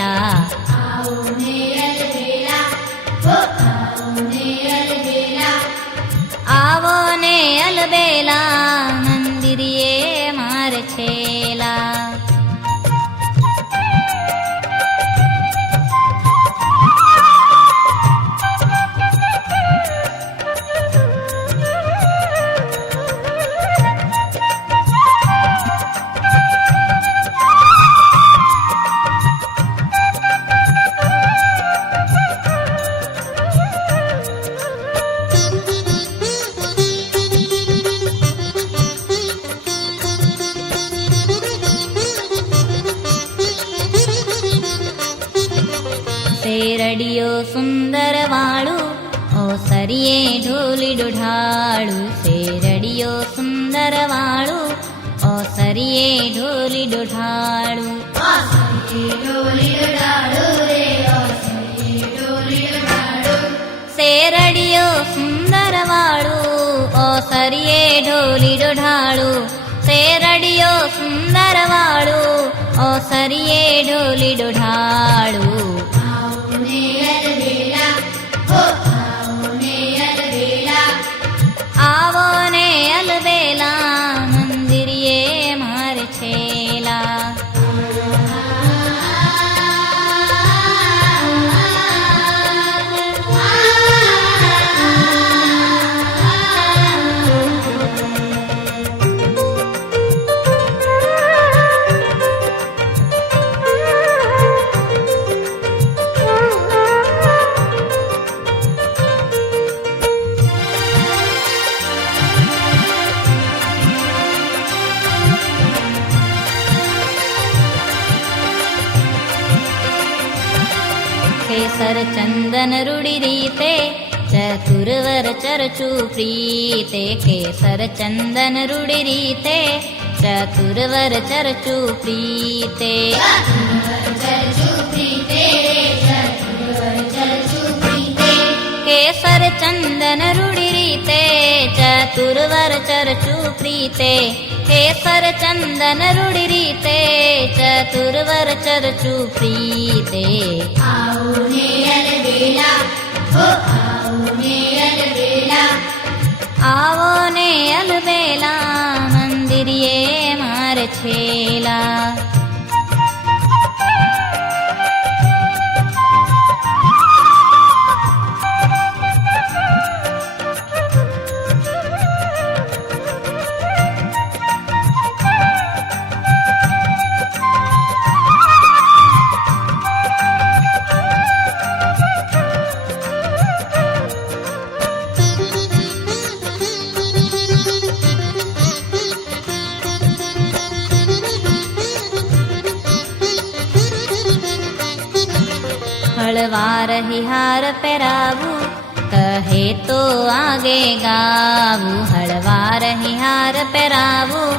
અલબેલા. આવો ને અલબેલા, હો આવો ને અલબેલા. આવો ને અલબેલા, મંદિરિયે માર છેલા. શેરડિયો સુંદર વાળું, ઓસરીએ ઢોલીડું ઢાળું. શેરડિયો સુંદર વાળું, ઓસરીએ ઢોલીડું ઢાળું. ઓસરીએ ઢોલીડું ઢાળું રે, ઓસરીએ ઢોલીડું ઢાળું. શેરડિયો સુંદર વાળું, ઓસરીએ ઢોલીડું ઢાળું. શેરડિયો સુંદર વાળું, ઓસરીએ ઢોલીડું ઢાળું. આવો ને અલબેલા, હો આવો ને અલબેલા. આવો ને અલબેલા, મંદિરિયે માર છેલા. કેસર ચંદન રૂડી રીતે, ચતુરવર ચરચું પ્રીતે. કેસર ચંદન રૂડી રીતે, ચતુરવર ચરચું પ્રીતે. ચરચું પ્રીતે રે, ચતુરવર ચરચું પ્રીતે. કેસર ચંદન રૂડી રીતે, ચતુરવર ચરચું પ્રીતે. કેસર ચંદન રૂડી રીતે, ચતુરવર ચરચું પ્રીતે. આવો ને અલબેલા, હો આવો ને અલબેલા. આવો ને અલબેલા, મંદિરિયે માર છેલા. હળવાર હિહાર પહેરાવું, કહે તો આગે ગાવું. હળવાર હિહાર પહેરાવું,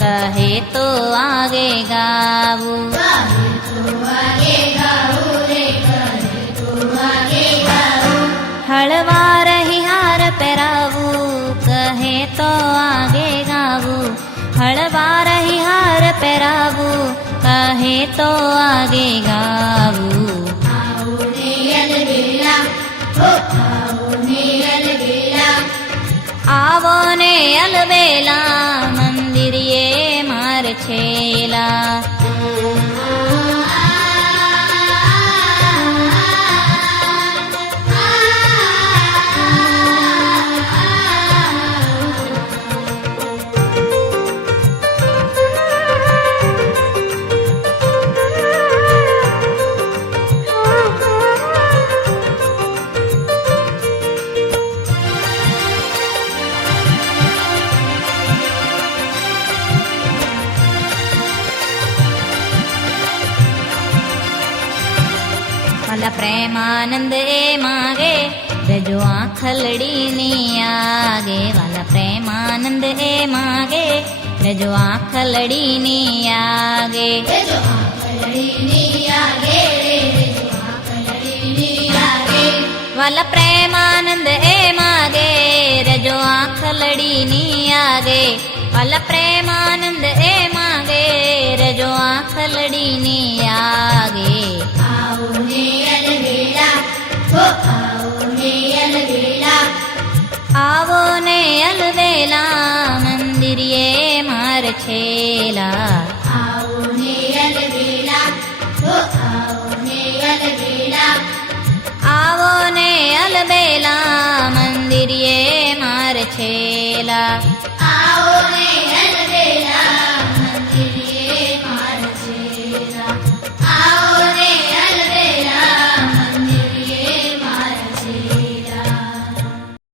કહે તો આગે ગાવું. કહે તો આગે ગાવું રે, કહે તો આગે ગાવું. હળવાર હિહાર પહેરાવું, કહે તો આગે ગાવું. હળવાર હિહાર પહેરાવું, કહે તો આગે ગાવું. આવો ને અલબેલા, હો આવો ને અલબેલા. આવો ને અલબેલા, મંદિરિયે માર છેલા. વાલા પ્રેમાનંદ એ માગે, રજો આંખલડીની આગે. વાલા પ્રેમાનંદ એ માગે, રજો આંખલડીની આગે. જો આંખલડીની આગે રે, જો આંખલડીની આગે. વાલા પ્રેમાનંદ એ માગે, રજો આંખલડીની આગે. વાલા પ્રેમાનંદ એ માગે, રજો આંખલડીની આગે. અલબેલા આવો ને અલબેલા હો આવો ને અલબેલા આવો ને અલબેલા મંદિરે માર છેલા